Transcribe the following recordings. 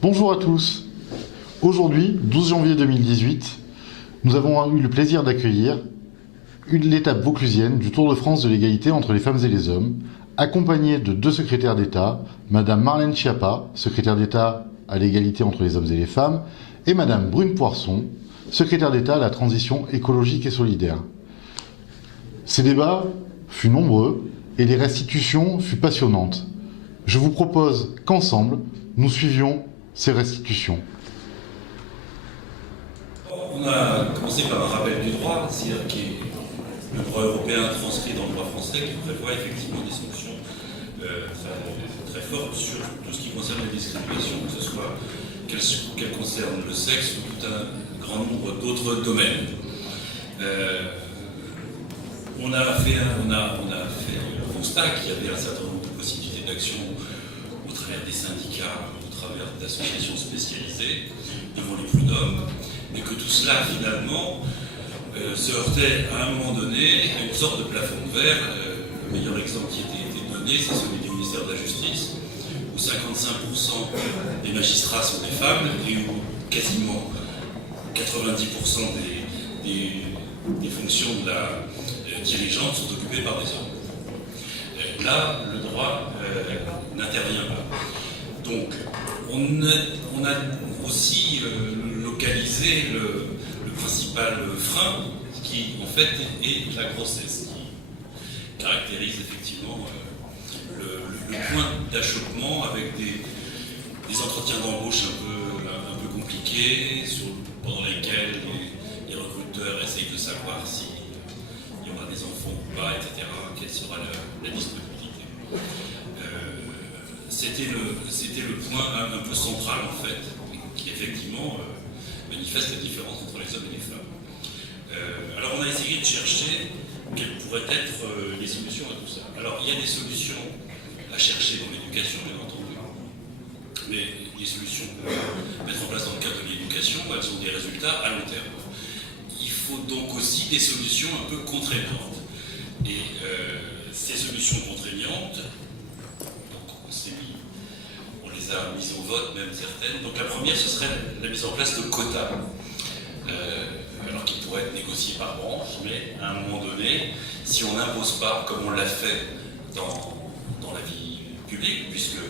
Bonjour à tous. Aujourd'hui, 12 janvier 2018, nous avons eu le plaisir d'accueillir l'étape vauclusienne du Tour de France de l'égalité entre les femmes et les hommes, accompagnée de deux secrétaires d'État, Madame Marlène Schiappa, secrétaire d'État à l'égalité entre les hommes et les femmes, et Madame Brune Poirson, secrétaire d'État à la transition écologique et solidaire. Ces débats furent nombreux et les restitutions furent passionnantes. Je vous propose qu'ensemble, nous suivions ces restitutions. On a commencé par un rappel du droit, c'est-à-dire qui est le droit européen transcrit dans le droit français, qui prévoit effectivement des sanctions très fortes sur tout ce qui concerne les discriminations, que ce soit qu'elles concernent le sexe ou tout un grand nombre d'autres domaines. On a fait un constat qu'il y avait un certain nombre de possibilités d'action au travers des syndicats, au travers d'associations spécialisées devant les prud'hommes, et que tout cela finalement se heurtait à un moment donné à une sorte de plafond de verre. Le meilleur exemple qui était donné, c'est celui du ministère de la Justice, où 55% des magistrats sont des femmes et où quasiment 90% des fonctions de la dirigeante sont occupées par des hommes. Là, le droit n'intervient pas. Donc, on a aussi localisé le principal frein, qui en fait est la grossesse, qui caractérise effectivement le point d'achoppement avec des entretiens d'embauche un peu compliqués, pendant lesquels les recruteurs essayent de savoir s'il y aura des enfants ou pas, etc., quelle sera la disponibilité. C'était le point un peu central, en fait, qui effectivement manifeste la différence entre les hommes et les femmes. Alors on a essayé de chercher quelles pourraient être les solutions à tout ça. Alors il y a des solutions à chercher dans l'éducation, bien entendu, mais les solutions pour mettre en place dans le cadre de l'éducation, elles ont des résultats à long terme. Il faut donc aussi des solutions un peu contraignantes. Et ces solutions contraignantes, on les a mises au vote, même certaines. Donc la première, ce serait la mise en place de quotas, alors qu'ils pourraient être négociés par branche, mais à un moment donné, si on n'impose pas, comme on l'a fait dans la vie publique, puisque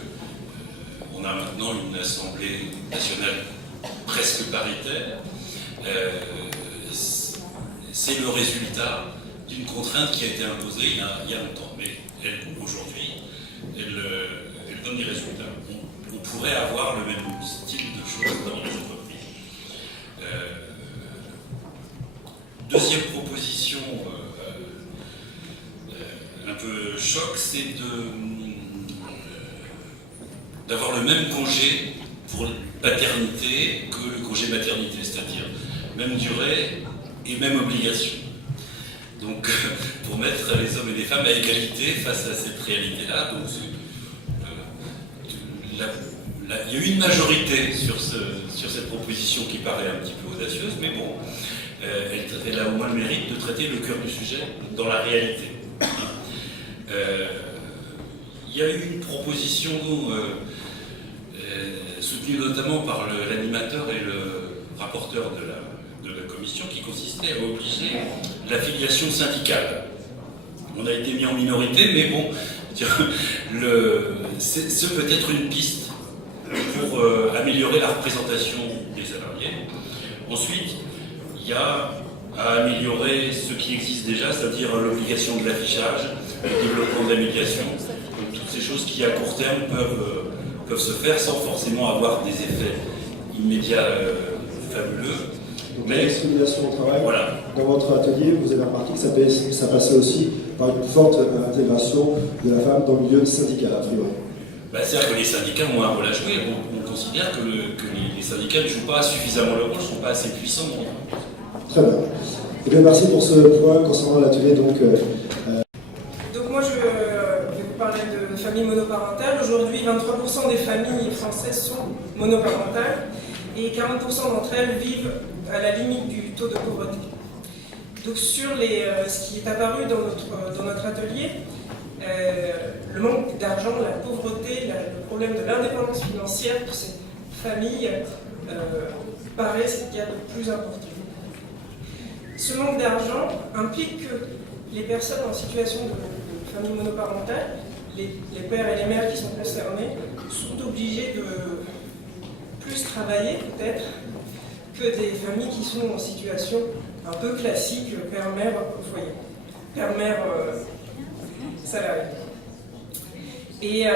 on a maintenant une Assemblée nationale presque paritaire, c'est le résultat d'une contrainte qui a été imposée il y a longtemps. Mais aujourd'hui, elle donne des résultats. On pourrait avoir le même style de choses dans les entreprises. Deuxième proposition un peu choc, c'est d'avoir le même congé pour paternité que le congé maternité, c'est-à-dire même durée et même obligation. Donc, pour mettre les hommes et les femmes à égalité face à cette réalité-là, donc il y a eu une majorité sur cette proposition qui paraît un petit peu audacieuse, mais bon, elle a au moins le mérite de traiter le cœur du sujet dans la réalité. Il y a eu une proposition soutenue notamment par l'animateur et le rapporteur de la commission, qui consistait à obliger l'affiliation syndicale. On a été mis en minorité, mais bon, ce peut être une piste pour améliorer la représentation des salariés. Ensuite, il y a à améliorer ce qui existe déjà, c'est-à-dire l'obligation de l'affichage, le développement de la médiation, donc toutes ces choses qui à court terme peuvent se faire sans forcément avoir des effets immédiats fabuleux. Donc la discrimination au travail, voilà. Dans votre atelier, vous avez remarqué que ça passait aussi par une forte intégration de la femme dans le milieu syndical, a priori. C'est-à-dire que les syndicats ont un rôle à jouer. On considère que les syndicats ne jouent pas suffisamment leur rôle, ne sont pas assez puissants. Très bien. Eh bien, merci pour ce point concernant l'atelier. Donc moi, je vais vous parler de familles monoparentales. Aujourd'hui, 23% des familles françaises sont monoparentales et 40% d'entre elles vivent à la limite du taux de pauvreté. Donc sur ce qui est apparu dans notre atelier, le manque d'argent, la pauvreté, le problème de l'indépendance financière de ces famille paraît ce qu'il y a de plus important. Ce manque d'argent implique que les personnes en situation de famille monoparentale, les pères et les mères qui sont concernés, sont obligés de plus travailler peut-être que des familles qui sont en situation un peu classique, père-mère au foyer, père-mère salarié. Et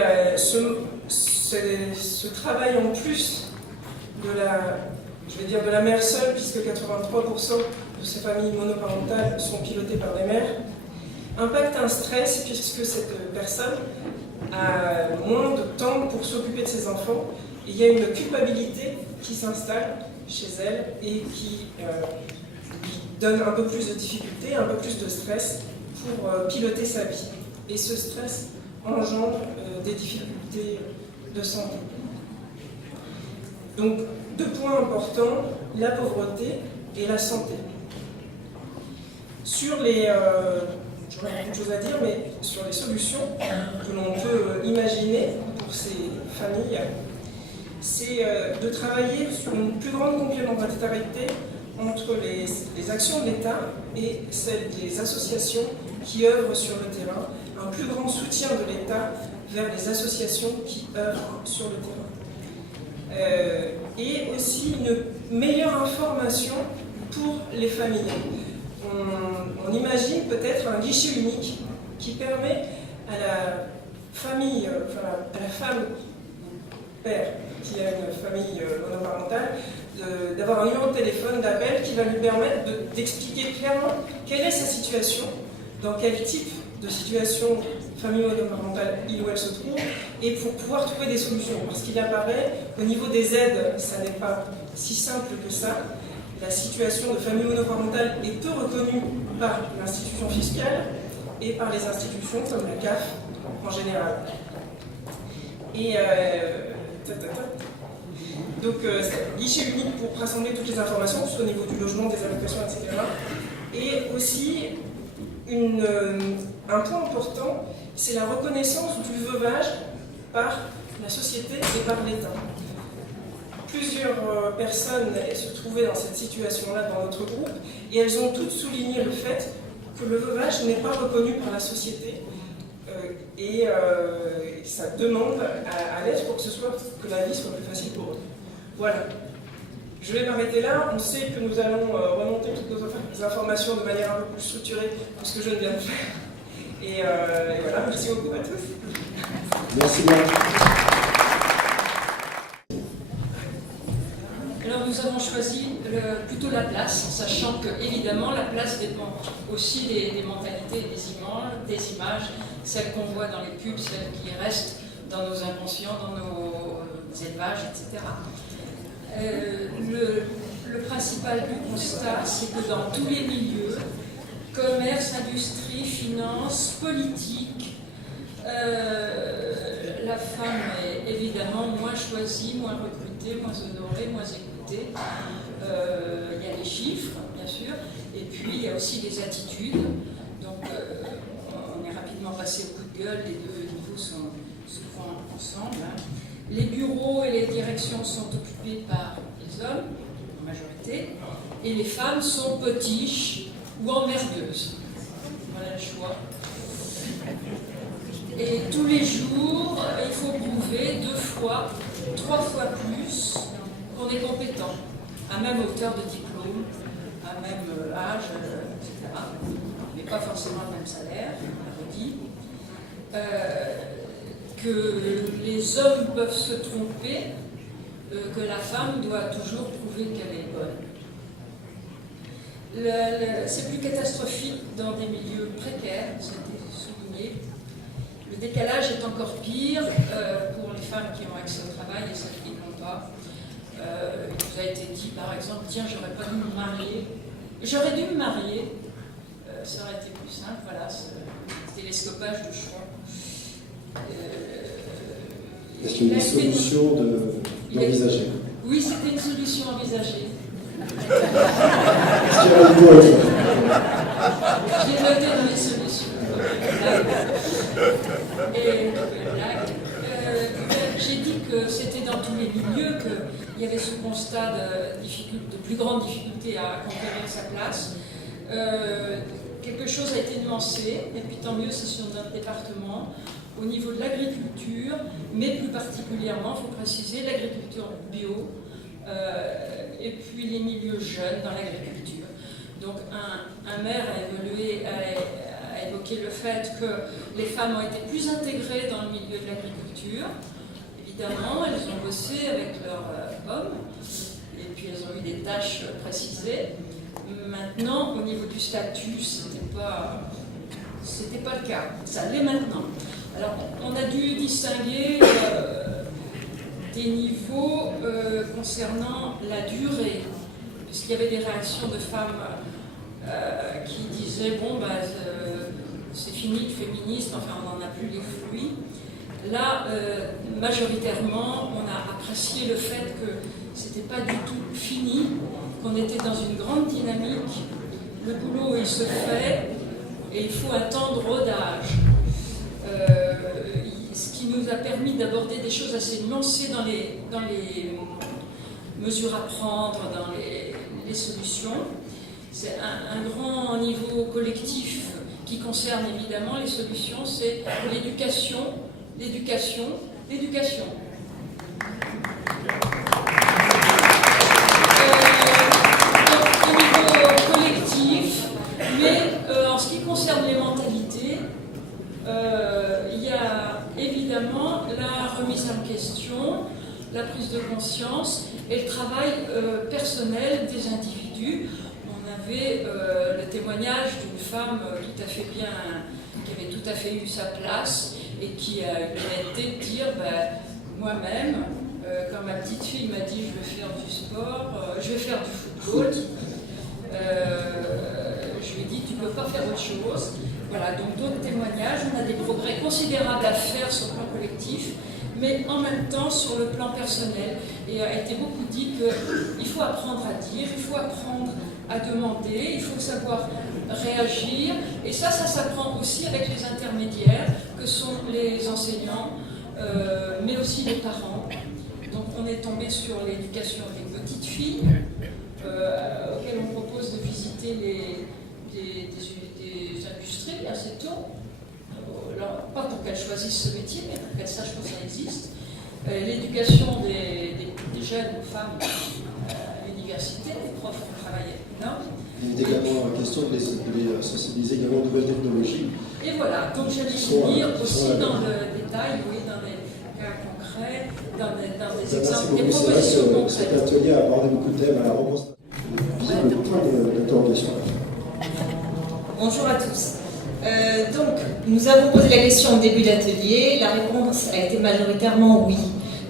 ce travail en plus de la mère seule, puisque 83% de ces familles monoparentales sont pilotées par des mères, impacte un stress puisque cette personne a moins de temps pour s'occuper de ses enfants. Il y a une culpabilité qui s'installe chez elle et qui donne un peu plus de difficultés, un peu plus de stress pour piloter sa vie. Et ce stress engendre des difficultés de santé. Donc, deux points importants, la pauvreté et la santé. Sur les... j'aurais beaucoup de choses à dire, mais sur les solutions que l'on peut imaginer pour ces familles, c'est de travailler sur une plus grande complémentarité entre les actions de l'État et celles des associations qui œuvrent sur le terrain, un plus grand soutien de l'État vers les associations qui œuvrent sur le terrain. Et aussi une meilleure information pour les familles. On imagine peut-être un guichet unique qui permet à la famille, à la femme père qui a une famille monoparentale, d'avoir un numéro de téléphone, d'appel qui va lui permettre d'expliquer clairement quelle est sa situation, dans quel type de situation famille monoparentale il ou elle se trouve, et pour pouvoir trouver des solutions. Parce qu'il apparaît qu'au niveau des aides, ça n'est pas si simple que ça. La situation de famille monoparentale est peu reconnue par l'institution fiscale et par les institutions comme la CAF en général. Et donc, guichet unique pour rassembler toutes les informations, que ce soit au niveau du logement, des allocations, etc. Et aussi, un point important, c'est la reconnaissance du veuvage par la société et par l'État. Plusieurs personnes se trouvaient dans cette situation-là dans notre groupe, et elles ont toutes souligné le fait que le veuvage n'est pas reconnu par la société, et ça demande à l'aide pour que la vie soit plus facile pour eux. Voilà. Je vais m'arrêter là. On sait que nous allons remonter toutes nos informations de manière un peu plus structurée que ce que je viens de faire. Et voilà, merci beaucoup à tous. Merci bien. Alors nous avons choisi plutôt la place, en sachant que évidemment la place dépend aussi des mentalités, des images, celles qu'on voit dans les pubs, celles qui restent dans nos inconscients, dans nos élevages, etc. Le principal du constat, c'est que dans tous les milieux, commerce, industrie, finance, politique, la femme est évidemment moins choisie, moins recrutée, moins honorée, moins écoutée. Il y a les chiffres, bien sûr, et puis il y a aussi les attitudes. Donc on est rapidement passé au coup de gueule, les deux niveaux se font ensemble. Les bureaux et les directions sont occupés par les hommes, en majorité, et les femmes sont potiches ou emmerdeuses. Voilà le choix. Et tous les jours, il faut prouver 2 fois, 3 fois plus qu'on est compétent, à même hauteur de diplôme, à même âge, etc. Mais pas forcément le même salaire, on l'a dit. Que les hommes peuvent se tromper, que la femme doit toujours prouver qu'elle est bonne. C'est plus catastrophique dans des milieux précaires, c'était souligné. Le décalage est encore pire pour les femmes qui ont accès au travail et celles qui ne l'ont pas. Il nous a été dit par exemple, tiens, j'aurais pas dû me marier. J'aurais dû me marier, ça aurait été plus simple, voilà, ce télescopage de choix. Est-ce qu'il y a une solution d'envisager? Oui, c'était une solution envisagée. Est-ce qu'il y a un mot à dire? J'ai noté dans les solutions. Et j'ai dit que c'était dans tous les milieux, que il y avait ce constat de plus grande difficulté à conquérir sa place. Quelque chose a été nuancé, et puis tant mieux, c'est sur notre département, au niveau de l'agriculture, mais plus particulièrement, il faut préciser, l'agriculture bio, et puis les milieux jeunes dans l'agriculture. Donc un maire a évoqué le fait que les femmes ont été plus intégrées dans le milieu de l'agriculture. Évidemment, elles ont bossé avec leurs hommes, et puis elles ont eu des tâches précisées. Maintenant, au niveau du statut, c'était pas le cas. Ça l'est maintenant. Alors, on a dû distinguer des niveaux concernant la durée, puisqu'il y avait des réactions de femmes qui disaient bon, c'est fini le féminisme, enfin, on n'en a plus les fruits. Là, majoritairement, on a apprécié le fait que c'était pas du tout fini, qu'on était dans une grande dynamique. Le boulot, il se fait, et il faut un temps de rodage. Ce qui nous a permis d'aborder des choses assez nuancées dans les mesures à prendre, dans les solutions. C'est un grand niveau collectif qui concerne évidemment les solutions, c'est l'éducation, l'éducation, l'éducation. Au niveau collectif, mais en ce qui concerne les mentalités, il y a évidemment la remise en question, la prise de conscience et le travail personnel des individus. On avait le témoignage d'une femme tout à fait bien, qui avait tout à fait eu sa place et qui a eu l'honnêteté de dire moi-même, quand ma petite fille m'a dit je vais faire du sport, je vais faire du football, je lui ai dit tu ne peux pas faire autre chose. Voilà, donc d'autres témoignages, on a des progrès considérables à faire sur le plan collectif, mais en même temps sur le plan personnel. Et a été beaucoup dit qu'il faut apprendre à dire, il faut apprendre à demander, il faut savoir réagir, et ça s'apprend aussi avec les intermédiaires que sont les enseignants, mais aussi les parents. Donc on est tombé sur l'éducation des petites filles, auxquelles on propose de visiter des industries assez tôt, alors, pas pour qu'elles choisissent ce métier, mais pour qu'elles sachent que ça existe. L'éducation des jeunes femmes à l'université, les profs qui travaillent avec nous. Il est également question de les sensibiliser également aux nouvelles technologies. Et voilà, donc j'allais venir aussi dans le détail, oui, dans des cas concrets, dans des exemples, des propositions concrètes. Cet atelier a abordé beaucoup de thèmes à la rencontre. Le point d'interrogation. Bonjour à tous. Donc, nous avons posé la question au début d'atelier. La réponse a été majoritairement oui.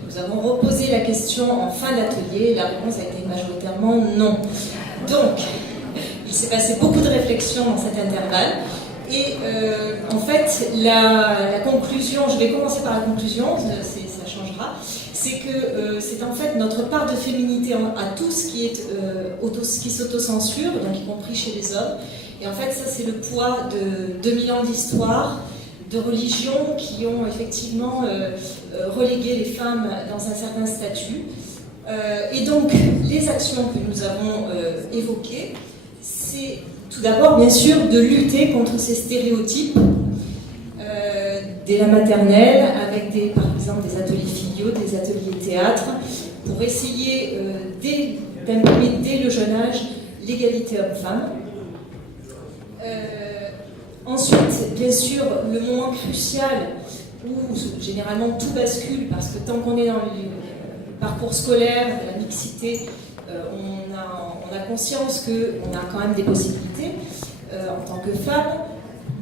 Nous avons reposé la question en fin d'atelier. La réponse a été majoritairement non. Donc, il s'est passé beaucoup de réflexions dans cet intervalle. Et en fait, la conclusion, je vais commencer par la conclusion, ça changera, c'est que c'est en fait notre part de féminité à tout ce qui s'autocensure, donc y compris chez les hommes. Et en fait, ça, c'est le poids de 2000 ans d'histoire, de religions qui ont effectivement relégué les femmes dans un certain statut. Et donc, les actions que nous avons évoquées, c'est tout d'abord, bien sûr, de lutter contre ces stéréotypes dès la maternelle, avec par exemple des ateliers filiaux, des ateliers théâtre, pour essayer d'imprimer dès le jeune âge l'égalité homme-femme. Ensuite, bien sûr, le moment crucial où généralement tout bascule, parce que tant qu'on est dans le parcours scolaire, de la mixité, on a conscience qu'on a quand même des possibilités en tant que femme,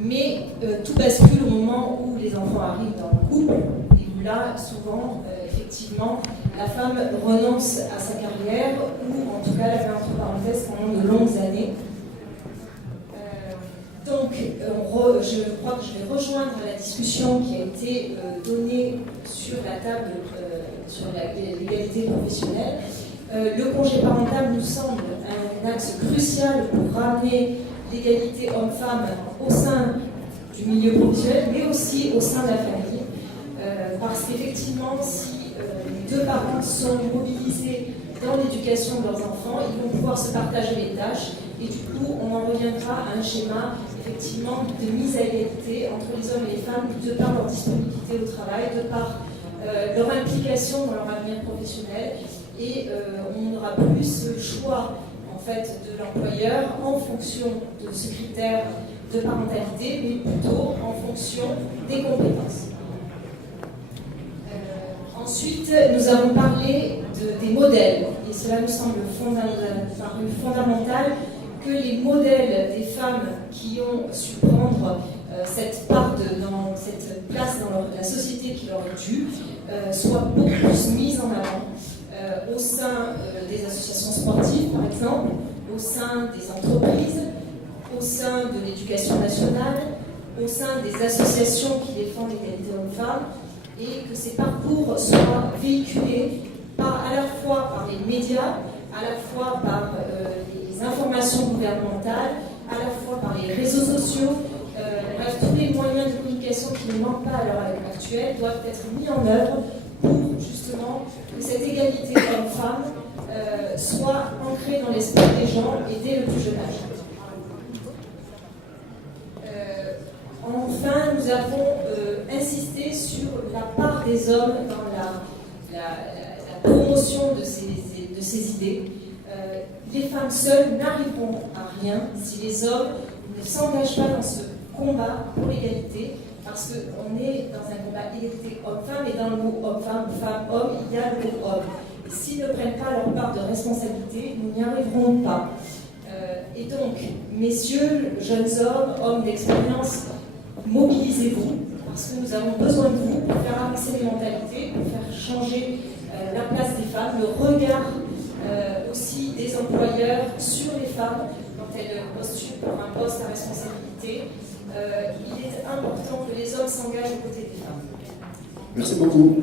mais tout bascule au moment où les enfants arrivent dans le couple, et où là, souvent, effectivement, la femme renonce à sa carrière, ou en tout cas, elle fait entre parenthèses pendant de longues années. Donc, je crois que je vais rejoindre la discussion qui a été donnée sur la table sur l'égalité professionnelle. Le congé parental nous semble un axe crucial pour ramener l'égalité homme-femme au sein du milieu professionnel, mais aussi au sein de la famille. Parce qu'effectivement, si les deux parents sont mobilisés dans l'éducation de leurs enfants, ils vont pouvoir se partager les tâches et du coup on en reviendra à un schéma effectivement de mise à égalité entre les hommes et les femmes de par leur disponibilité au travail, de par leur implication dans leur avenir professionnel et on n'aura plus ce choix en fait de l'employeur en fonction de ce critère de parentalité, mais plutôt en fonction des compétences. Ensuite, nous avons parlé des modèles, et cela nous semble fondamental que les modèles des femmes qui ont su prendre cette place dans la société qui leur est due soient beaucoup plus mis en avant au sein des associations sportives, par exemple, au sein des entreprises, au sein de l'éducation nationale, au sein des associations qui défendent l'égalité hommes-femmes, et que ces parcours soient véhiculés à la fois par les médias, à la fois par les informations gouvernementales, à la fois par les réseaux sociaux. Bref, tous les moyens de communication qui ne manquent pas à l'heure actuelle doivent être mis en œuvre pour justement que cette égalité homme-femme soit ancrée dans l'esprit des gens et dès le plus jeune âge. Enfin, nous avons insisté sur la part des hommes dans la promotion de ces idées. Les femmes seules n'arriveront à rien si les hommes ne s'engagent pas dans ce combat pour l'égalité, parce qu'on est dans un combat égalité homme-femme, et dans le mot homme-femme, femme-homme, il y a le mot homme. Et s'ils ne prennent pas leur part de responsabilité, nous n'y arriverons pas. Et donc, messieurs, jeunes hommes d'expérience, mobilisez-vous, parce que nous avons besoin de vous pour faire avancer les mentalités, pour faire changer la place des femmes, le regard aussi des employeurs sur les femmes quand elles postulent pour un poste à responsabilité. Il est important que les hommes s'engagent aux côtés des femmes. Merci beaucoup.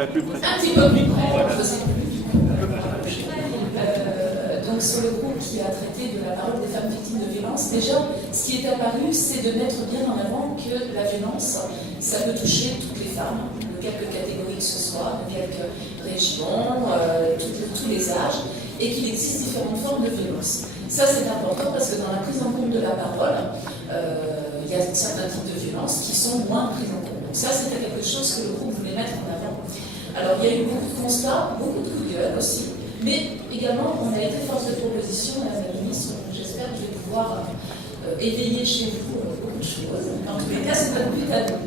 Un petit peu plus près, je sais plus. Donc sur le groupe qui a traité de la parole des femmes victimes de violences, déjà, ce qui est apparu, c'est de mettre bien en avant que la violence, ça peut toucher toutes les femmes, de quelque catégorie que ce soit, de quelque région, tous les âges, et qu'il existe différentes formes de violence. Ça, c'est important parce que dans la prise en compte de la parole, il y a certains types de violences qui sont moins prises en compte. Donc ça, c'était quelque chose que le groupe voulait mettre en avant. Alors, il y a eu beaucoup de constats, beaucoup de coups de gueule aussi, mais également, on a été force de proposition, Madame la Ministre, j'espère que je vais pouvoir éveiller chez vous beaucoup de choses. En tous les cas, c'est un but à nous.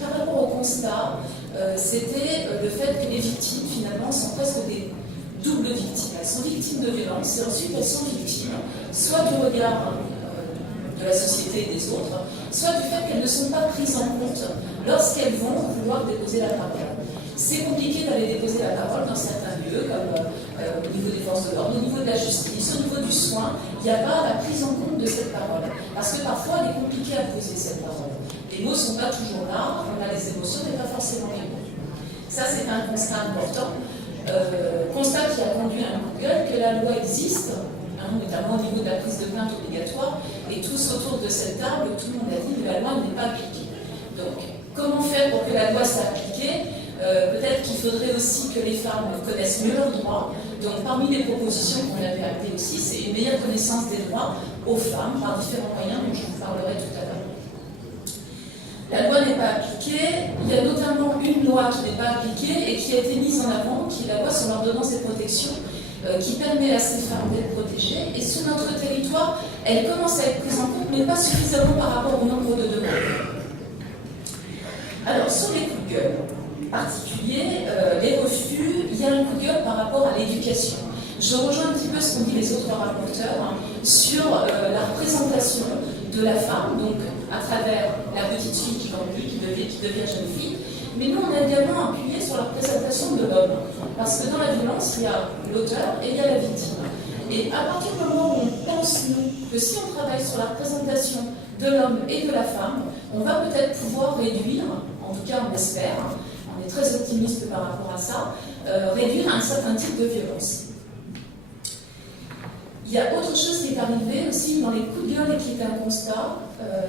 Par rapport au constat, c'était le fait que les victimes, finalement, sont presque des doubles victimes. Elles sont victimes de violences et ensuite elles sont victimes soit du regard de la société et des autres, soit du fait qu'elles ne sont pas prises en compte lorsqu'elles vont vouloir déposer la parole. C'est compliqué d'aller déposer la parole dans certains lieux, comme au niveau des forces de l'ordre, au niveau de la justice, au niveau du soin. Il n'y a pas la prise en compte de cette parole. Parce que parfois, elle est compliquée à poser cette parole. Les mots ne sont pas toujours là, on a les émotions, mais pas forcément les mots. Ça, c'est un constat important. Constat qui a conduit à un coup de gueule, que la loi existe, notamment au niveau de la prise de plainte obligatoire, et tous autour de cette table, tout le monde a dit que la loi n'est pas appliquée. Donc, comment faire pour que la loi soit appliquée ? Peut-être qu'il faudrait aussi que les femmes connaissent mieux leurs droits. Donc, parmi les propositions qu'on avait appelées aussi, c'est une meilleure connaissance des droits aux femmes par différents moyens, dont je vous parlerai tout à l'heure. La loi n'est pas appliquée. Il y a notamment une loi qui n'est pas appliquée et qui a été mise en avant, qui est la loi sur l'ordonnance de protection, qui permet à ces femmes d'être protégées. Et sur notre territoire, elle commence à être prise en compte, mais pas suffisamment par rapport au nombre de demandes. Alors, sur les coups de gueule particuliers, les refus, il y a un coup de gueule par rapport à l'éducation. Je rejoins un petit peu ce qu'ont dit les autres rapporteurs sur la représentation de la femme, donc à travers la petite fille qui grandit, qui devient jeune fille. Mais nous, on a également appuyé sur la représentation de l'homme. Parce que dans la violence, il y a l'auteur et il y a la victime. Et à partir du moment où on pense, nous, que si on travaille sur la représentation de l'homme et de la femme, on va peut-être pouvoir réduire, en tout cas on espère, on est très optimiste par rapport à ça, réduire un certain type de violence. Il Il y a autre chose qui est arrivé aussi dans les coups de gueule et qui est un constat,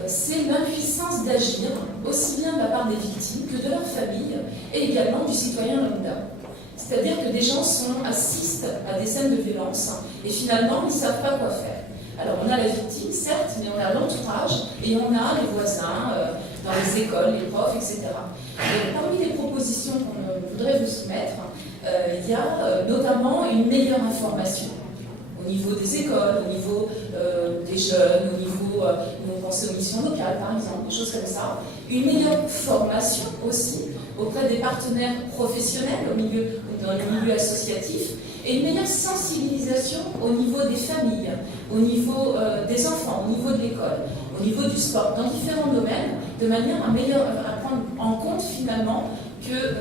c'est l'impuissance d'agir, aussi bien de la part des victimes que de leur famille, et également du citoyen lambda. C'est-à-dire que des gens assistent à des scènes de violence, et finalement, ils ne savent pas quoi faire. Alors, on a la victime, certes, mais on a l'entourage, et on a les voisins, dans les écoles, les profs, etc. Et parmi les propositions qu'on voudrait vous soumettre, il y a notamment une meilleure information. Au niveau des écoles, au niveau des jeunes, au niveau, on pense aux missions locales par exemple, des choses comme ça. Une meilleure formation aussi auprès des partenaires professionnels dans le milieu associatif et une meilleure sensibilisation au niveau des familles, au niveau des enfants, au niveau de l'école, au niveau du sport, dans différents domaines, de manière à prendre en compte finalement que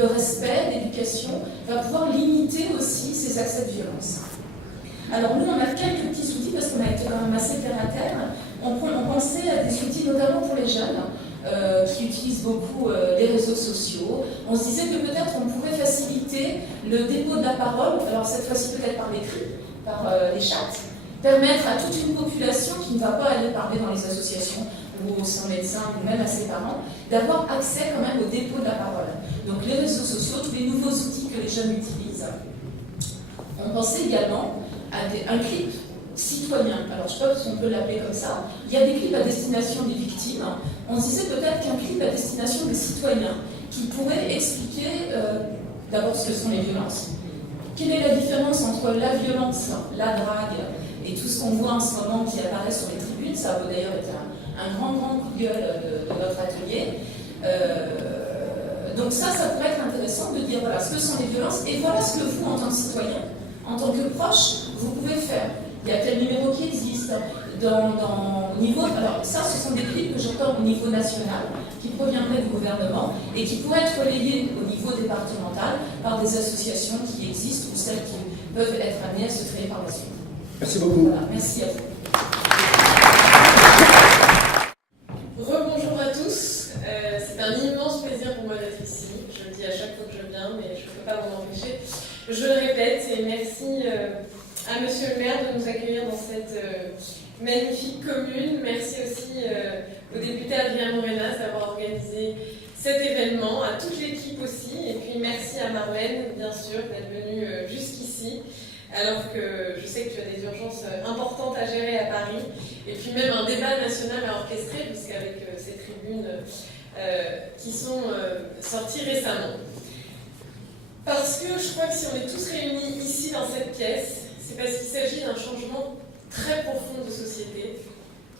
le respect, l'éducation va pouvoir limiter aussi ces accès de violence. Alors nous, on a quelques petits outils parce qu'on a été quand même assez terre à terre. On pensait à des outils notamment pour les jeunes qui utilisent beaucoup les réseaux sociaux. On se disait que peut-être on pourrait faciliter le dépôt de la parole, alors cette fois-ci peut-être par l'écrit, par les chats, permettre à toute une population qui ne va pas aller parler dans les associations ou son médecin ou même à ses parents, d'avoir accès quand même au dépôt de la parole. Donc les réseaux sociaux, tous les nouveaux outils que les jeunes utilisent. On pensait également à un clip citoyen. Alors, je ne sais pas si on peut l'appeler comme ça. Il y a des clips à destination des victimes. On se disait peut-être qu'un clip à destination des citoyens qui pourrait expliquer d'abord ce que sont les violences. Quelle est la différence entre la violence, la drague et tout ce qu'on voit en ce moment qui apparaît sur les tribunes. Ça a d'ailleurs été un grand coup de gueule de notre atelier. Donc ça pourrait être intéressant de dire voilà ce que sont les violences et voilà ce que vous, en tant que citoyen, en tant que proche, vous pouvez faire. Il y a tel numéro qui existe au niveau. Alors ça, ce sont des clips que j'entends au niveau national, qui proviendraient du gouvernement et qui pourraient être relayés au niveau départemental par des associations qui existent ou celles qui peuvent être amenées à se créer par la suite. Merci beaucoup. Voilà, merci à vous. Rebonjour à tous. C'est un immense plaisir pour moi d'être ici. Je le dis à chaque fois que je viens, mais je ne peux pas m'en empêcher. Je le répète et merci à Monsieur le maire de nous accueillir dans cette magnifique commune. Merci aussi au député Adrien Morenas d'avoir organisé cet événement, à toute l'équipe aussi. Et puis merci à Marlène, bien sûr, d'être venue jusqu'ici, alors que je sais que tu as des urgences importantes à gérer à Paris. Et puis même un débat national à orchestrer, puisqu'avec ces tribunes qui sont sorties récemment. Parce que je crois que si on est tous réunis ici dans cette pièce, c'est parce qu'il s'agit d'un changement très profond de société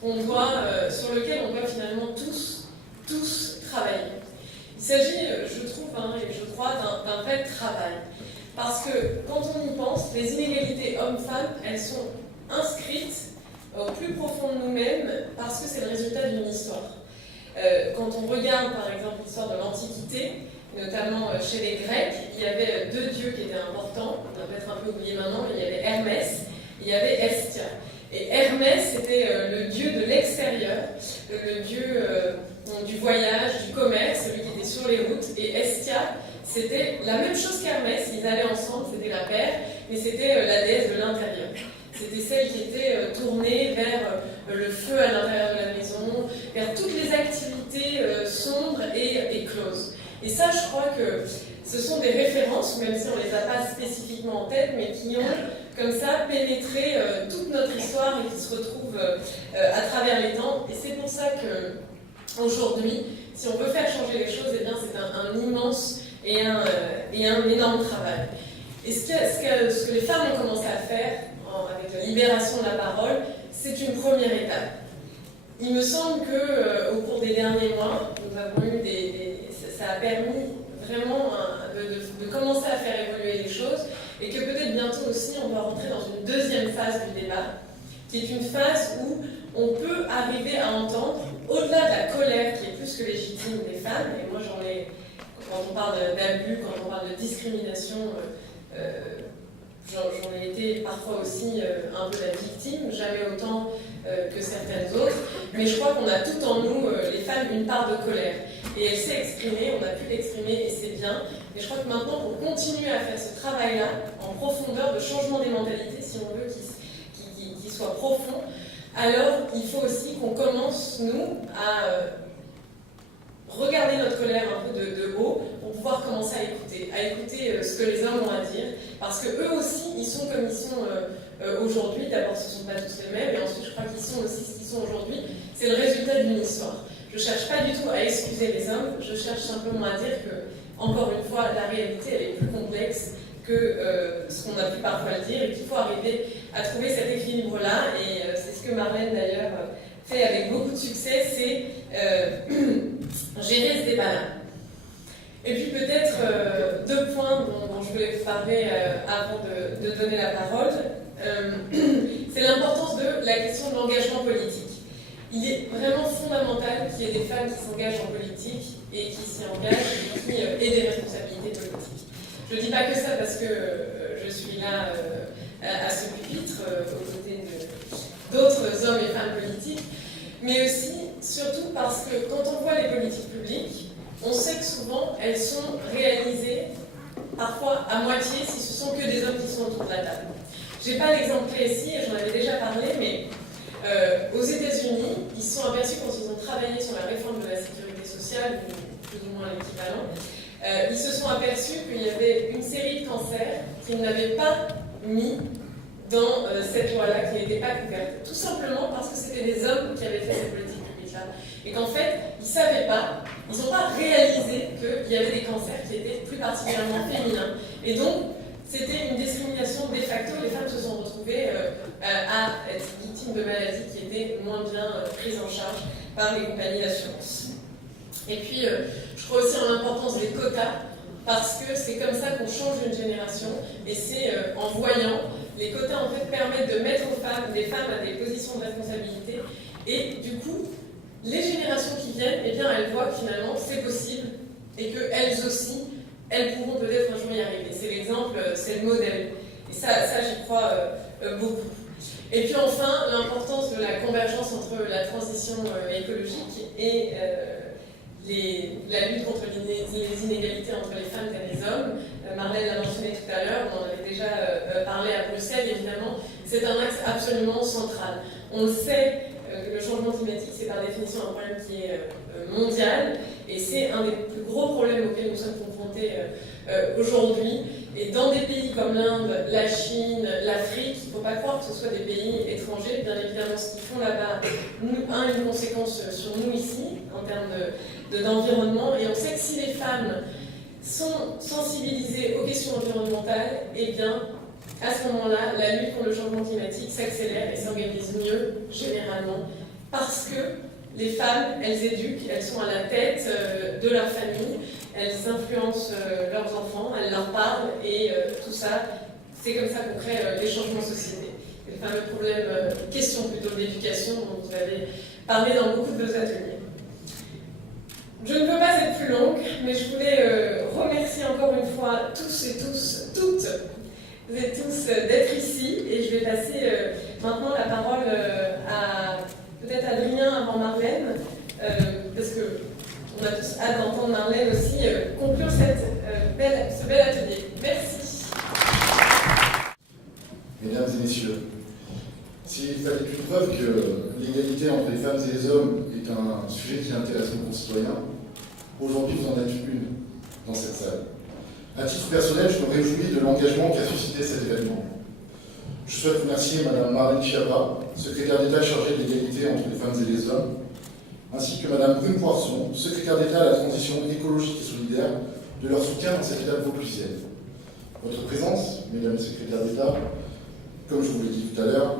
sur lequel on doit finalement tous travailler. Il s'agit, je trouve, et je crois, d'un vrai travail. Parce que quand on y pense, les inégalités hommes-femmes, elles sont inscrites au plus profond de nous-mêmes parce que c'est le résultat d'une histoire. Quand on regarde par exemple l'histoire de l'Antiquité, notamment chez les Grecs, il y avait deux dieux qui étaient importants, on va peut-être un peu oublier maintenant, mais il y avait Hermès, il y avait Hestia. Et Hermès, c'était le dieu de l'extérieur, le dieu du voyage, du commerce, celui qui était sur les routes, et Hestia, c'était la même chose qu'Hermès, ils allaient ensemble, c'était la paire, mais c'était la déesse de l'intérieur. C'était celle qui était tournée vers le feu à l'intérieur de la maison, vers toutes les activités sombres et closes. Et ça, je crois que ce sont des références, même si on ne les a pas spécifiquement en tête, mais qui ont, comme ça, pénétré toute notre histoire et qui se retrouvent à travers les temps. Et c'est pour ça qu'aujourd'hui, si on veut faire changer les choses, eh bien, c'est un immense et un énorme travail. Et ce que les femmes ont commencé à faire, avec la libération de la parole, c'est une première étape. Il me semble qu'au cours des derniers mois, nous avons eu ça a permis vraiment de commencer à faire évoluer les choses et que peut-être bientôt aussi on va rentrer dans une deuxième phase du débat, qui est une phase où on peut arriver à entendre, au-delà de la colère qui est plus que légitime des femmes, et moi quand on parle d'abus, quand on parle de discrimination, j'en ai été parfois aussi un peu la victime, jamais autant que certaines autres, mais je crois qu'on a tout en nous, les femmes, une part de colère. Et elle s'est exprimée, on a pu l'exprimer et c'est bien. Mais je crois que maintenant, pour continuer à faire ce travail-là, en profondeur de changement des mentalités, si on veut, soit profond, alors il faut aussi qu'on commence, nous, à regarder notre colère un peu de haut pour pouvoir commencer à écouter ce que les hommes ont à dire, parce que eux aussi, ils sont comme ils sont aujourd'hui. D'abord, ce ne sont pas tous les mêmes, et ensuite, je crois qu'ils sont aussi ce qu'ils sont aujourd'hui. C'est le résultat d'une histoire. Je ne cherche pas du tout à excuser les hommes, je cherche simplement à dire que, encore une fois, la réalité, elle est plus complexe que ce qu'on a pu parfois le dire, et qu'il faut arriver à trouver cet équilibre-là, et c'est ce que Marlène, d'ailleurs, fait avec beaucoup de succès, c'est gérer ce débat-là. Et puis peut-être deux points dont je voulais vous parler avant de donner la parole. C'est l'importance de la question de l'engagement politique. Il est vraiment fondamental qu'il y ait des femmes qui s'engagent en politique et qui s'y engagent et qui aient des responsabilités politiques. Je ne dis pas que ça parce que je suis là à ce pupitre aux côtés d'autres hommes et femmes politiques, mais aussi, surtout parce que quand on voit les politiques publiques, on sait que souvent elles sont réalisées parfois à moitié si ce sont que des hommes qui sont autour de la table. Je n'ai pas l'exemple clé ici, et j'en avais déjà parlé, mais aux États-Unis, ils se sont aperçus quand ils ont travaillé sur la réforme de la sécurité sociale, ou plus ou moins l'équivalent, ils se sont aperçus qu'il y avait une série de cancers qu'ils n'avaient pas mis dans cette loi-là, qui n'était pas couverte. Tout simplement parce que c'était des hommes qui avaient fait cette politique publique-là. Et qu'en fait, ils ne savaient pas, ils n'ont pas réalisé qu'il y avait des cancers qui étaient plus particulièrement féminins. Et donc, c'était une discrimination de facto. Les femmes se sont retrouvées à être victimes de maladies qui étaient moins bien prises en charge par les compagnies d'assurance. Et puis, je crois aussi en l'importance des quotas, parce que c'est comme ça qu'on change une génération, et c'est en voyant. Les quotas, en fait, permettent de mettre des femmes à des positions de responsabilité, et du coup, les générations qui viennent, eh bien, elles voient que finalement, c'est possible, et qu'elles aussi, elles pourront peut-être un jour y arriver. C'est l'exemple, c'est le modèle. Et ça j'y crois beaucoup. Et puis enfin, l'importance de la convergence entre la transition écologique et la lutte contre les inégalités entre les femmes et les hommes. Marlène l'a mentionné tout à l'heure, on en avait déjà parlé à Bruxelles, évidemment. C'est un axe absolument central. On le sait, le changement climatique, c'est par définition un problème qui est mondial, et c'est un des plus gros problèmes auxquels nous sommes confrontés aujourd'hui. Et dans des pays comme l'Inde, la Chine, l'Afrique, il ne faut pas croire que ce soit des pays étrangers. Bien évidemment, ce qu'ils font là-bas a une conséquence sur nous ici, en termes d'environnement. Et on sait que si les femmes sont sensibilisées aux questions environnementales, eh bien, à ce moment-là, la lutte contre le changement climatique s'accélère et s'organise mieux, généralement, parce que les femmes, elles éduquent, elles sont à la tête de leur famille, elles influencent leurs enfants, elles leur parlent, et tout ça, c'est comme ça qu'on crée des changements de société. C'est le fameux problème, question plutôt d'éducation, dont vous avez parlé dans beaucoup de vos ateliers. Je ne peux pas être plus longue, mais je voulais remercier encore une fois tous et toutes et tous d'être ici, et je vais passer maintenant la parole à peut-être Adrien avant Marlène, parce qu'on a tous hâte d'entendre Marlène aussi conclure ce bel atelier. Merci. Mesdames et messieurs, s'il fallait une preuve que l'égalité entre les femmes et les hommes est un sujet qui intéresse nos concitoyens, aujourd'hui vous en êtes une dans cette salle. À titre personnel, je me réjouis de l'engagement qu'a suscité cet événement. Je souhaite remercier Mme Marlène Schiappa, secrétaire d'État chargée de l'égalité entre les femmes et les hommes, ainsi que Mme Brune Poisson, secrétaire d'État à la transition écologique et solidaire, de leur soutien dans cette étape vauclusienne. Votre présence, Mesdames les secrétaires d'État, comme je vous l'ai dit tout à l'heure,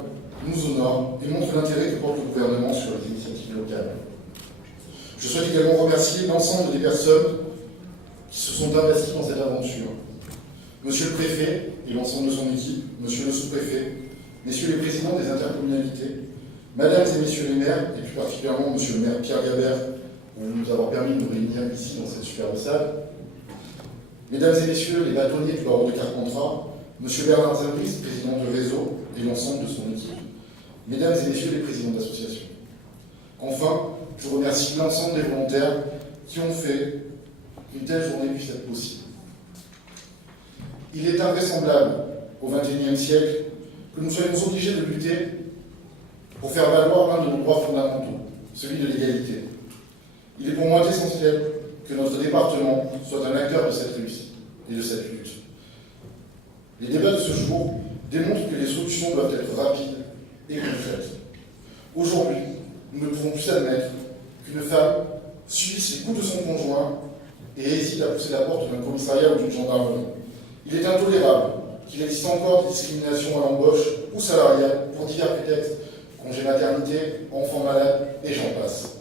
nous honore et montre l'intérêt que porte le gouvernement sur les initiatives locales. Je souhaite également remercier l'ensemble des personnes qui se sont investies dans cette aventure. Monsieur le préfet et l'ensemble de son équipe, monsieur le sous-préfet, messieurs les présidents des intercommunalités, mesdames et messieurs les maires, et plus particulièrement monsieur le maire Pierre Gabert, pour nous avoir permis de nous réunir ici dans cette superbe salle, mesdames et messieurs les bâtonniers du barreau de Carpentras, monsieur Bernard Zabris, président de réseau, et l'ensemble de son équipe, mesdames et messieurs les présidents d'associations. Enfin, je remercie l'ensemble des volontaires qui ont fait qu'une telle journée puisse être possible. Il est invraisemblable, au XXIe siècle, que nous soyons obligés de lutter pour faire valoir l'un de nos droits fondamentaux, celui de l'égalité. Il est pour moi essentiel que notre département soit un acteur de cette réussite et de cette lutte. Les débats de ce jour démontrent que les solutions doivent être rapides et concrètes. Aujourd'hui, nous ne pouvons plus admettre qu'une femme subisse les coups de son conjoint et hésite à pousser la porte d'un commissariat ou d'une gendarmerie. Il est intolérable qu'il existe encore des discriminations à l'embauche ou salariale pour divers prétextes, congé maternité, enfants malades et j'en passe.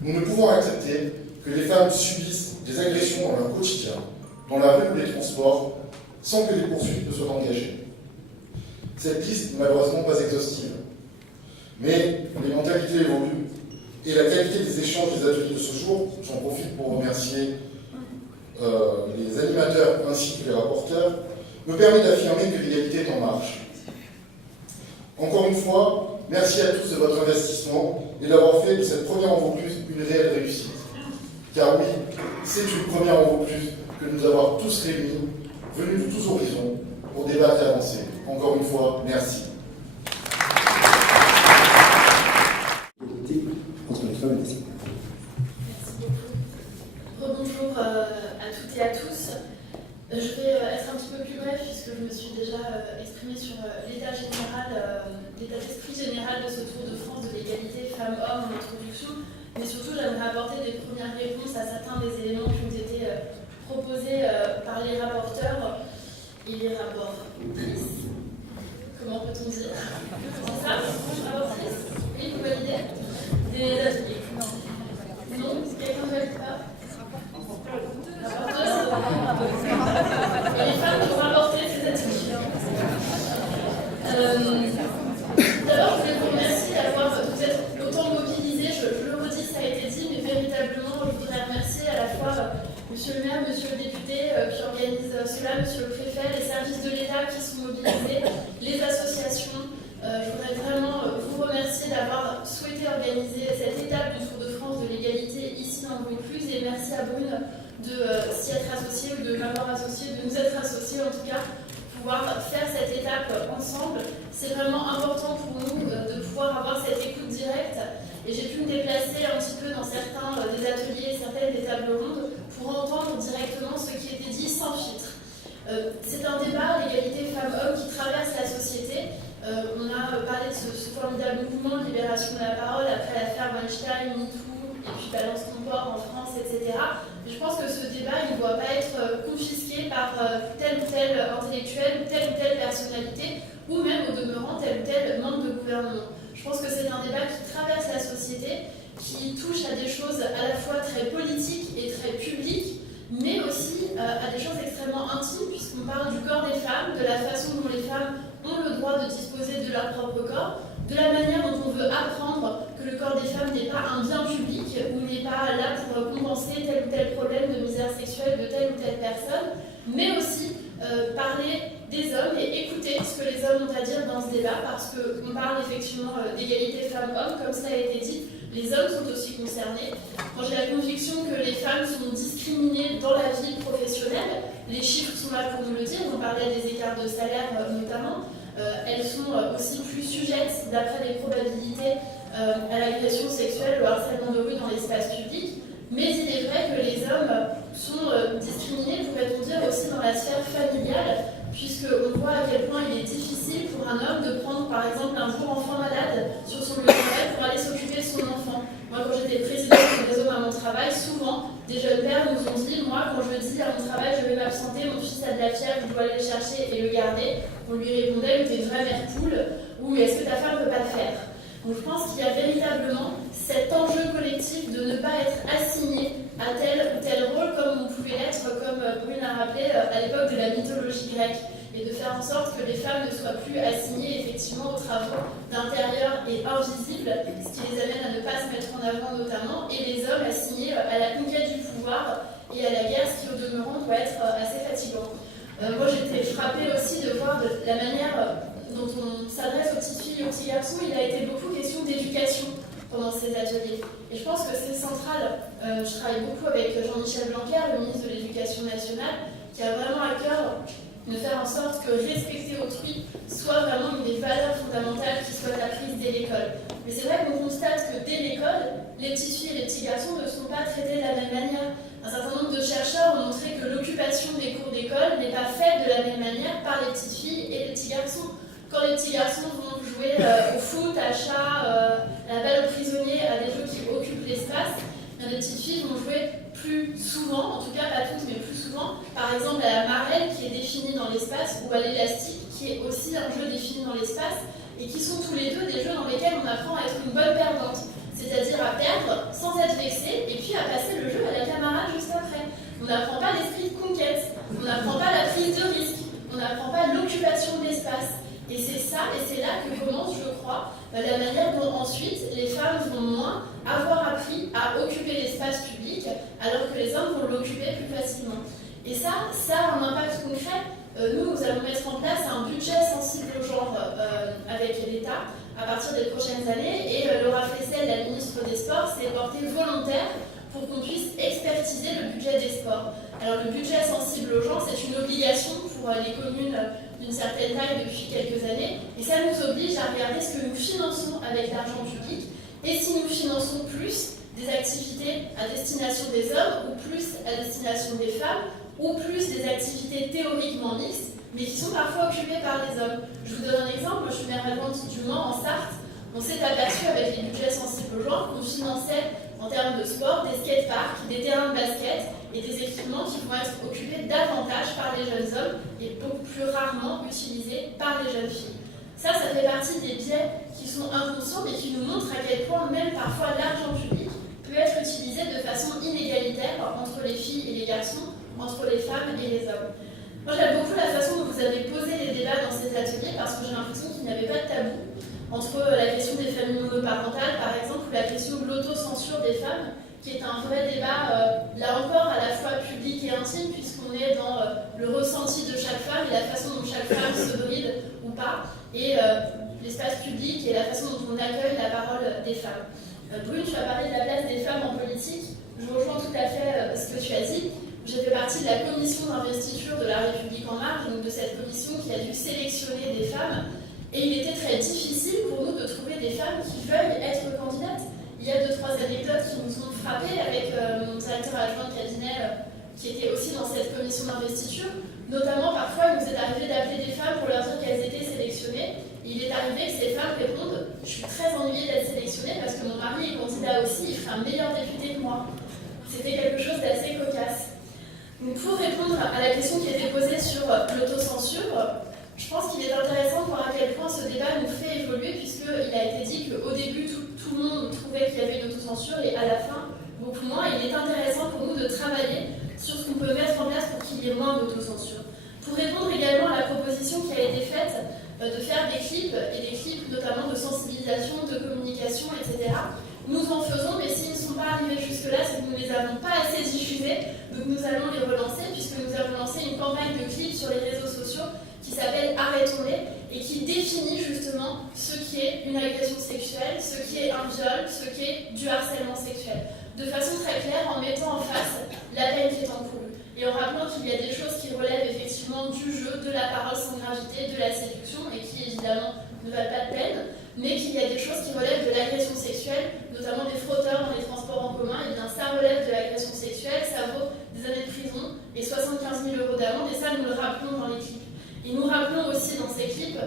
Nous ne pouvons accepter que les femmes subissent des agressions dans leur quotidien, dans la rue ou les transports, sans que des poursuites ne soient engagées. Cette liste n'est malheureusement pas exhaustive, mais les mentalités évoluent et la qualité des échanges des ateliers de ce jour, j'en profite pour remercier les animateurs ainsi que les rapporteurs, me permet d'affirmer que l'égalité est en marche. Encore une fois, merci à tous de votre investissement et d'avoir fait de cette première en plus une réelle réussite. Car oui, c'est une première en plus que nous avons tous réunis, venus de tous horizons, pour débattre et avancer. Encore une fois, merci. Entre les femmes et les hommes. Rebonjour à toutes et à tous. Je vais être un petit peu plus bref puisque je me suis déjà exprimée sur l'état d'esprit général de ce Tour de France de l'égalité femmes-hommes en introduction, mais surtout j'aimerais apporter des premières réponses à certains des éléments qui ont été proposés par les rapporteurs et les rapportrices. Comment peut-on dire? C'est ça? Rapportrices? Oui, vous validez? Des ateliers? Non, quelqu'un ne valide pas? Et les femmes ont rapporté ces ateliers. D'abord, je voulais vous remercier d'avoir, vous êtes autant mobilisés, je le redis, ça a été dit, mais véritablement, je voudrais remercier à la fois Monsieur le maire, Monsieur le député qui organise cela, Monsieur le préfet, les services de l'État qui sont mobilisés, les associations. Je voudrais vraiment vous remercier d'avoir souhaité organiser cette étape du Tour de France de l'égalité ici dans Bruxelles et merci à Brune de s'y être associée ou de m'avoir associée, de nous être associés en tout cas, pouvoir faire cette étape ensemble. C'est vraiment important pour nous de pouvoir avoir cette écoute directe et j'ai pu me déplacer un petit peu dans certains des ateliers, certaines des tables rondes pour entendre directement ce qui était dit sans filtre. C'est un débat, l'égalité femmes-hommes, qui traverse la société. On a parlé de ce formidable mouvement de libération de la parole après l'affaire Weinstein, MeToo, et puis Balance ton port en France, etc. Mais je pense que ce débat il ne doit pas être confisqué par tel ou tel intellectuel ou telle personnalité, ou même au demeurant tel ou tel membre de gouvernement. Je pense que c'est un débat qui traverse la société, qui touche à des choses à la fois très politiques et très publiques, mais aussi à des choses extrêmement intimes, puisqu'on parle du corps des femmes, de la façon dont les femmes ont le droit de disposer de leur propre corps, de la manière dont on veut apprendre que le corps des femmes n'est pas un bien public ou n'est pas là pour compenser tel ou tel problème de misère sexuelle de telle ou telle personne, mais aussi parler des hommes et écouter ce que les hommes ont à dire dans ce débat, parce qu'on parle effectivement d'égalité femmes-hommes, comme ça a été dit, les hommes sont aussi concernés. Moi, j'ai la conviction que les femmes sont discriminées dans la vie professionnelle. Les chiffres sont là pour nous le dire. On parlait des écarts de salaire notamment. Elles sont aussi plus sujettes, d'après les probabilités, à l'agression sexuelle ou au harcèlement de rue dans l'espace public. Mais il est vrai que les hommes sont discriminés, pourrait-on dire, aussi dans la sphère familiale, puisqu'on voit à quel point il est difficile pour un homme de prendre par exemple un jour enfant malade sur son lieu de travail pour aller s'occuper de son enfant. Moi, quand j'étais présidente du réseau Maman Travail, souvent des jeunes pères nous ont dit, moi quand je dis à mon travail je vais m'absenter, mon fils a de la fièvre, je dois aller le chercher et le garder, on lui répondait, t'es une vraie mère poule, ou est-ce que ta femme ne peut pas le faire? Donc je pense qu'il y a véritablement cet enjeu collectif de ne pas être assigné à tel ou tel rôle comme on pouvait l'être, comme Brune a rappelé, à l'époque de la mythologie grecque, et de faire en sorte que les femmes ne soient plus assignées effectivement aux travaux d'intérieur et invisibles, ce qui les amène à ne pas se mettre en avant notamment, et les hommes assignés à la conquête du pouvoir et à la guerre, ce qui au demeurant doit être assez fatigant. Moi j'étais frappée aussi de voir la manière dont on s'adresse aux petites filles et aux petits garçons. Il a été beaucoup question d'éducation pendant ces ateliers. Et je pense que c'est central. Je travaille beaucoup avec Jean-Michel Blanquer, le ministre de l'Éducation nationale, qui a vraiment à cœur de faire en sorte que respecter autrui soit vraiment une des valeurs fondamentales qui soit apprise dès l'école. Mais c'est vrai qu'on constate que dès l'école, les petites filles et les petits garçons ne sont pas traités de la même manière. Un certain nombre de chercheurs ont montré que l'occupation des cours d'école n'est pas faite de la même manière par les petites filles et les petits garçons. Quand les petits garçons vont jouer au foot, à chat, à la balle au prisonnier, à des jeux qui occupent l'espace, les petites filles vont jouer plus souvent, en tout cas pas toutes, mais plus souvent, par exemple à la marelle qui est définie dans l'espace ou à l'élastique qui est aussi un jeu défini dans l'espace et qui sont tous les deux des jeux dans lesquels on apprend à être une bonne perdante, c'est-à-dire à perdre sans être vexé et puis à passer le jeu à la camarade juste après. On n'apprend pas l'esprit de conquête, on n'apprend pas la prise de risque, on n'apprend pas l'occupation de l'espace. Et c'est ça, et c'est là que commence, je crois, la manière dont ensuite les femmes vont moins avoir appris à occuper l'espace public, alors que les hommes vont l'occuper plus facilement. Et ça a un impact concret. Nous allons mettre en place un budget sensible au genre avec l'État à partir des prochaines années, et Laura Flessel, la ministre des Sports, s'est portée volontaire pour qu'on puisse expertiser le budget des sports. Alors le budget sensible aux gens, c'est une obligation pour les communes d'une certaine taille depuis quelques années, et ça nous oblige à regarder ce que nous finançons avec l'argent public, et si nous finançons plus des activités à destination des hommes, ou plus à destination des femmes, ou plus des activités théoriquement mixtes, mais qui sont parfois occupées par les hommes. Je vous donne un exemple, je suis maire adjointe du Mans en Sarthe, on s'est aperçu avec les budgets sensibles aux gens qu'on finançait en termes de sport des skateparks, des terrains de basket et des équipements qui vont être occupés davantage par les jeunes hommes et beaucoup plus rarement utilisés par les jeunes filles. Ça fait partie des biais qui sont inconscients mais qui nous montrent à quel point même parfois l'argent public peut être utilisé de façon inégalitaire entre les filles et les garçons, entre les femmes et les hommes. Moi j'aime beaucoup la façon dont vous avez posé les débats dans ces ateliers parce que j'ai l'impression qu'il n'y avait pas de tabou entre la question des familles monoparentales par exemple ou la question de l'autocensure des femmes qui est un vrai débat là encore à la fois public et intime puisqu'on est dans le ressenti de chaque femme et la façon dont chaque femme se bride ou pas et l'espace public et la façon dont on accueille la parole des femmes. Brune, tu as parlé de la place des femmes en politique. Je rejoins tout à fait ce que tu as dit. J'ai fait partie de la commission d'investiture de la République en marche, donc de cette commission qui a dû sélectionner des femmes. Et il était très difficile pour nous de trouver des femmes qui veuillent être candidates. Il y a 2-3 anecdotes qui nous ont frappées avec mon directeur adjoint de cabinet qui était aussi dans cette commission d'investiture. Notamment, parfois, il nous est arrivé d'appeler des femmes pour leur dire qu'elles étaient sélectionnées. Et il est arrivé que ces femmes répondent « Je suis très ennuyée d'être sélectionnée parce que mon mari est candidat aussi, il ferait un meilleur député que moi. » C'était quelque chose d'assez cocasse. Donc, pour répondre à la question qui était posée sur l'autocensure, je pense qu'il est intéressant de voir à quel point ce débat nous fait évoluer, puisqu'il a été dit qu'au début, tout le monde trouvait qu'il y avait une autocensure, et à la fin, beaucoup moins. Et il est intéressant pour nous de travailler sur ce qu'on peut mettre en place pour qu'il y ait moins d'autocensure. Pour répondre également à la proposition qui a été faite de faire des clips, et des clips notamment de sensibilisation, de communication, etc. Nous en faisons, mais s'ils ne sont pas arrivés jusque-là, c'est que nous ne les avons pas assez diffusés, donc nous allons les relancer, puisque nous avons lancé une campagne de clips sur les réseaux sociaux qui s'appelle Arrêtons-les et qui définit justement ce qui est une agression sexuelle, ce qui est un viol, ce qui est du harcèlement sexuel. De façon très claire, en mettant en face la peine qui est encourue. Et en rappelant qu'il y a des choses qui relèvent effectivement du jeu, de la parole sans gravité, de la séduction, et qui évidemment ne valent pas de peine, mais qu'il y a des choses qui relèvent de l'agression sexuelle, notamment des frotteurs dans les transports en commun, et bien ça relève de l'agression sexuelle, ça vaut des années de prison et 75 000 € d'amende, et ça nous le rappelons dans les clips. Et nous rappelons aussi dans ces clips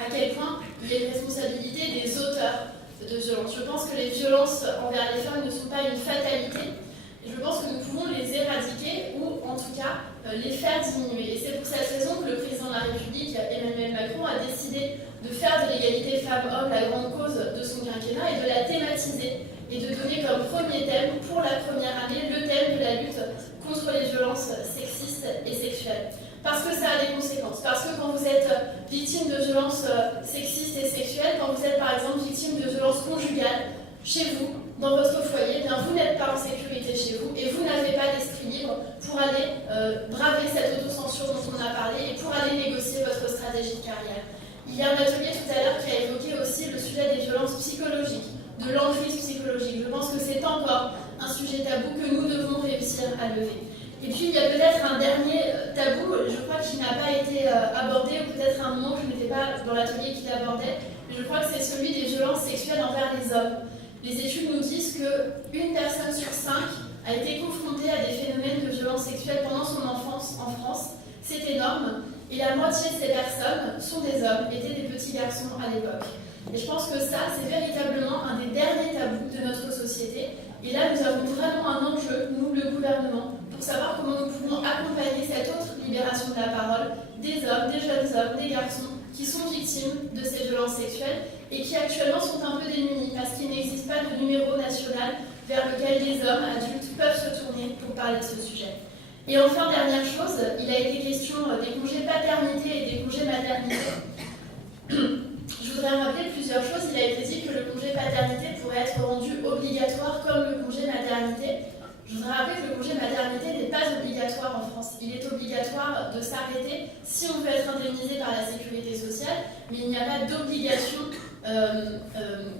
à quel point il y a une responsabilité des auteurs de violences. Je pense que les violences envers les femmes ne sont pas une fatalité, et je pense que nous pouvons les éradiquer ou en tout cas les faire diminuer. Et c'est pour cette raison que le président de la République, Emmanuel Macron, a décidé de faire de l'égalité femmes-hommes la grande cause de son quinquennat et de la thématiser et de donner comme premier thème pour la première année le thème de la lutte contre les violences sexistes et sexuelles. Parce que ça a des conséquences. Parce que quand vous êtes victime de violences sexistes et sexuelles, quand vous êtes par exemple victime de violences conjugales chez vous, dans votre foyer, bien vous n'êtes pas en sécurité chez vous et vous n'avez pas d'esprit libre pour aller braver cette autocensure dont on a parlé et pour aller négocier votre stratégie de carrière. Il y a un atelier tout à l'heure qui a évoqué aussi le sujet des violences psychologiques, de l'emprise psychologique. Je pense que c'est encore un sujet tabou que nous devons réussir à lever. Et puis il y a peut-être un dernier tabou, je crois qu'il n'a pas été abordé, ou peut-être un moment je n'étais pas dans l'atelier qui l'abordait, mais je crois que c'est celui des violences sexuelles envers les hommes. Les études nous disent qu'une personne sur 5 a été confrontée à des phénomènes de violences sexuelles pendant son enfance en France. C'est énorme. Et la moitié de ces personnes sont des hommes, étaient des petits garçons à l'époque. Et je pense que ça, c'est véritablement un des derniers tabous de notre société. Et là, nous avons vraiment un enjeu, nous, le gouvernement, pour savoir comment nous pouvons accompagner cette autre libération de la parole des hommes, des jeunes hommes, des garçons qui sont victimes de ces violences sexuelles et qui actuellement sont un peu démunis parce qu'il n'existe pas de numéro national vers lequel les hommes adultes peuvent se tourner pour parler de ce sujet. Et enfin, dernière chose, il a été question des congés paternité et des congés maternité. Je voudrais rappeler plusieurs choses. Il a été dit que le congé paternité pourrait être rendu obligatoire comme le congé maternité. Je voudrais rappeler que le congé maternité n'est pas obligatoire en France. Il est obligatoire de s'arrêter si on veut être indemnisé par la sécurité sociale, mais il n'y a pas d'obligation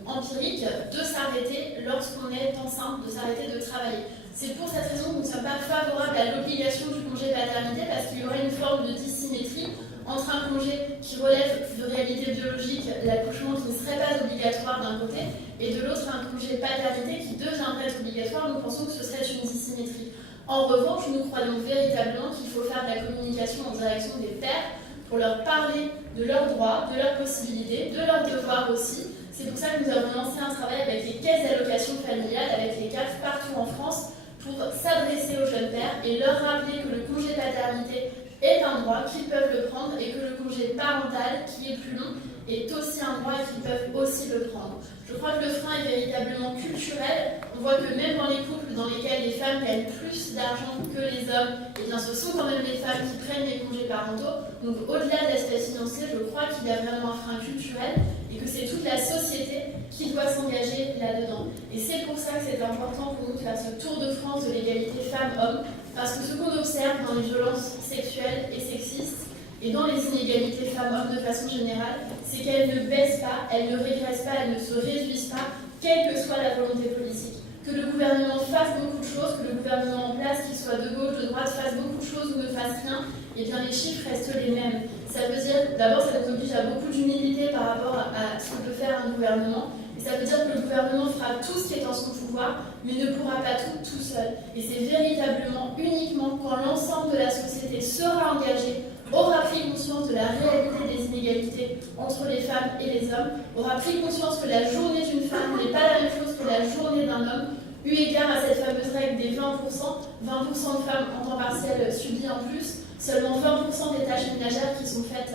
empirique de s'arrêter lorsqu'on est enceinte, de s'arrêter de travailler. C'est pour cette raison que nous ne sommes pas favorables à l'obligation du congé paternité parce qu'il y aurait une forme de dissymétrie entre un congé qui relève de réalité biologique, l'accouchement qui ne serait pas obligatoire d'un côté, et de l'autre un congé paternité qui deviendrait obligatoire. Nous pensons que ce serait une dissymétrie. En revanche, nous croyons véritablement qu'il faut faire de la communication en direction des pères pour leur parler de leurs droits, de leurs possibilités, de leurs devoirs aussi. C'est pour ça que nous avons lancé un travail avec les caisses d'allocation familiale, avec les CAF partout en France, pour s'adresser aux jeunes pères et leur rappeler que le congé paternité est un droit qu'ils peuvent le prendre et que le congé parental, qui est plus long, est aussi un droit et qu'ils peuvent aussi le prendre. Je crois que le frein est véritablement culturel. On voit que même dans les couples dans lesquels les femmes gagnent plus d'argent que les hommes, eh bien ce sont quand même les femmes qui prennent les congés parentaux. Donc au-delà de l'aspect financier, je crois qu'il y a vraiment un frein culturel et que c'est toute la société qui doit s'engager là-dedans. Et c'est pour ça que c'est important pour nous de faire ce tour de France de l'égalité femmes-hommes, parce que ce qu'on observe dans les violences sexuelles et sexistes et dans les inégalités femmes-hommes de façon générale, c'est qu'elles ne baissent pas, elles ne régressent pas, elles ne se réduisent pas, quelle que soit la volonté politique. Que le gouvernement fasse beaucoup de choses, que le gouvernement en place, qu'il soit de gauche, de droite, fasse beaucoup de choses ou ne fasse rien, et bien les chiffres restent les mêmes. Ça veut dire, d'abord, ça nous oblige à beaucoup d'humilité par rapport à ce que peut faire un gouvernement. Et ça veut dire que le gouvernement fera tout ce qui est en son pouvoir, mais ne pourra pas tout seul. Et c'est véritablement, uniquement, quand l'ensemble de la société sera engagée, aura pris conscience de la réalité des inégalités entre les femmes et les hommes, aura pris conscience que la journée d'une femme n'est pas la même chose que la journée d'un homme, eu égard à cette fameuse règle des 20%, 20% de femmes en temps partiel subies en plus, seulement 20% des tâches ménagères qui sont faites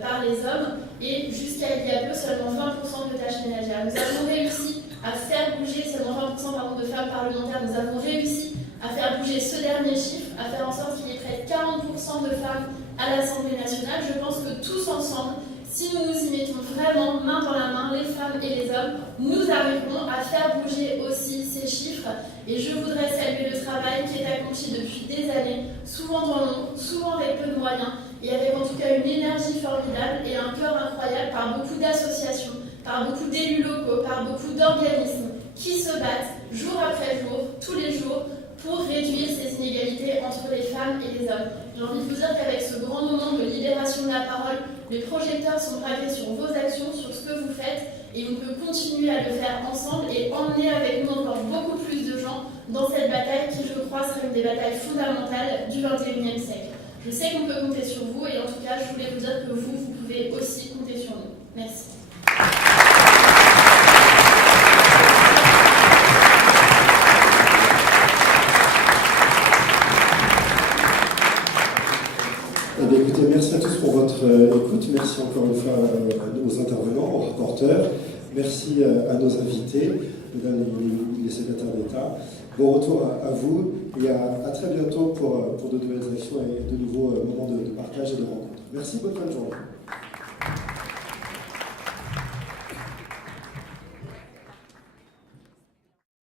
par les hommes, et jusqu'à il y a peu, seulement 20% de tâches ménagères. Nous avons réussi à faire bouger, seulement 20% de femmes parlementaires, nous avons réussi à faire bouger ce dernier chiffre, à faire en sorte qu'il y ait près de 40% de femmes à l'Assemblée nationale. Je pense que tous ensemble, si nous nous y mettons vraiment main dans la main, les femmes et les hommes, nous arriverons à faire bouger aussi ces chiffres. Et je voudrais saluer le travail qui est accompli depuis des années, souvent dans l'ombre, souvent avec peu de moyens, et avec en tout cas une énergie formidable et un cœur incroyable par beaucoup d'associations, par beaucoup d'élus locaux, par beaucoup d'organismes qui se battent jour après jour, tous les jours, pour réduire ces inégalités entre les femmes et les hommes. J'ai envie de vous dire qu'avec ce grand moment de libération de la parole, les projecteurs sont braqués sur vos actions, sur ce que vous faites, et on peut continuer à le faire ensemble et emmener avec nous encore beaucoup plus de gens dans cette bataille qui, je crois, sera une des batailles fondamentales du XXIe siècle. Je sais qu'on peut compter sur vous, et en tout cas, je voulais vous dire que vous pouvez aussi compter sur nous. Merci. Eh bien, écoutez, merci à tous pour votre écoute. Merci encore une fois à nos intervenants, aux rapporteurs. Merci à nos invités, mesdames les secrétaires d'État. Bon retour à vous et à très bientôt pour de nouvelles actions et de nouveaux moments de partage et de rencontre. Merci, bonne fin de journée.